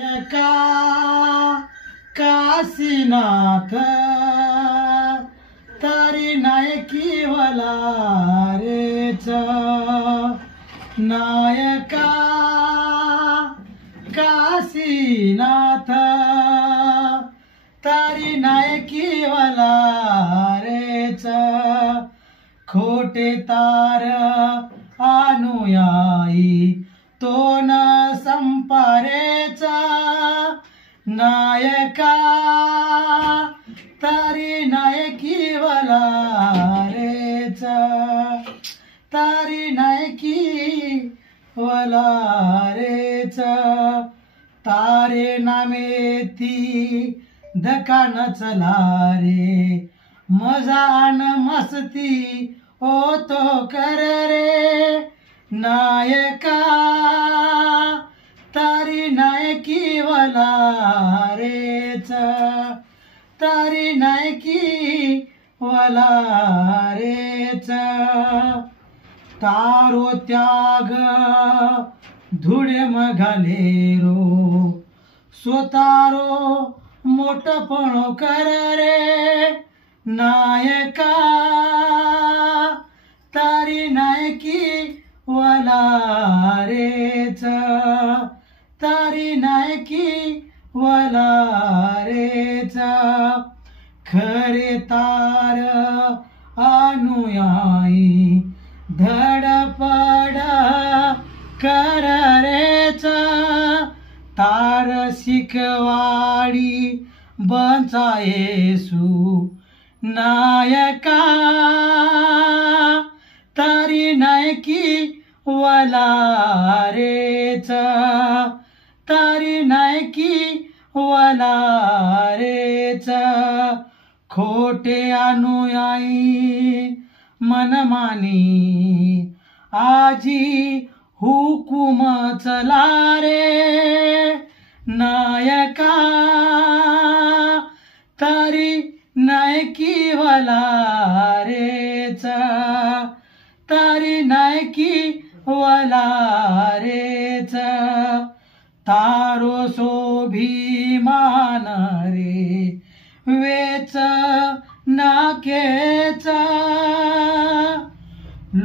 का काशीनाथ तरी नायकी वला रेच नायका काशीनाथ तरी नायकी वला रेच खोटे तार अनुयायी तो न संपारेचा नायका तारी नायकी वला रेच तारी नायकी वला रेच तारे नामे ती धका न चला रे मजा न मस्ती ओ तो कर रे नायका तारी नायकी वला रेच तारी नायकी वला रेच तारो त्याग धुळे मघाले रो स्वतारो मोठपणो कर रे नायका तारी नायकी वला रेच तारी नायकी वला रेच खरे तार अनुयायी धडपड कर रेच तार शिकवाडी बंचा येसू नायका तारी नायकी वला रेच तारी नायकी वला रेच खोटे अनुयायी मनमानी आजी हुकुम चला रे नायका तारी नायकी वला रेच तारी नायकी वला रेच तारो सोभिमान रे वेच नाकेच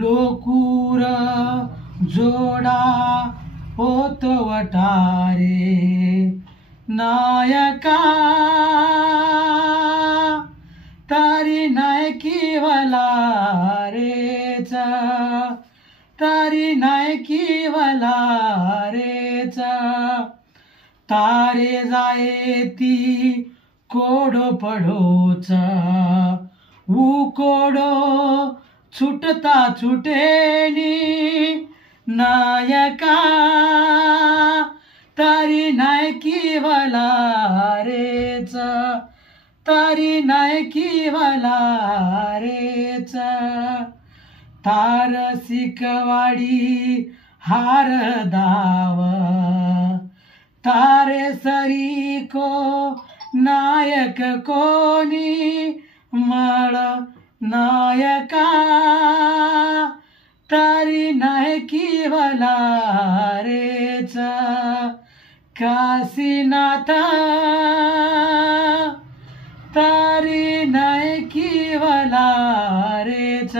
लोकूर जोडा होत वटारे नायका तारी नायकी वला रेच तारी नायकी वला रेच तारे जाये ती कोडो पडोच कोडो छुटता छुटेनी नायका तारी नायकी वला रेच तारी नायकी वला रेच तार शिकवाडी हार दाव तारे सरी को नायक कोणी मळ नायका तारी नायकी वला रेच काशीनाथ तारी नायकी वला रेच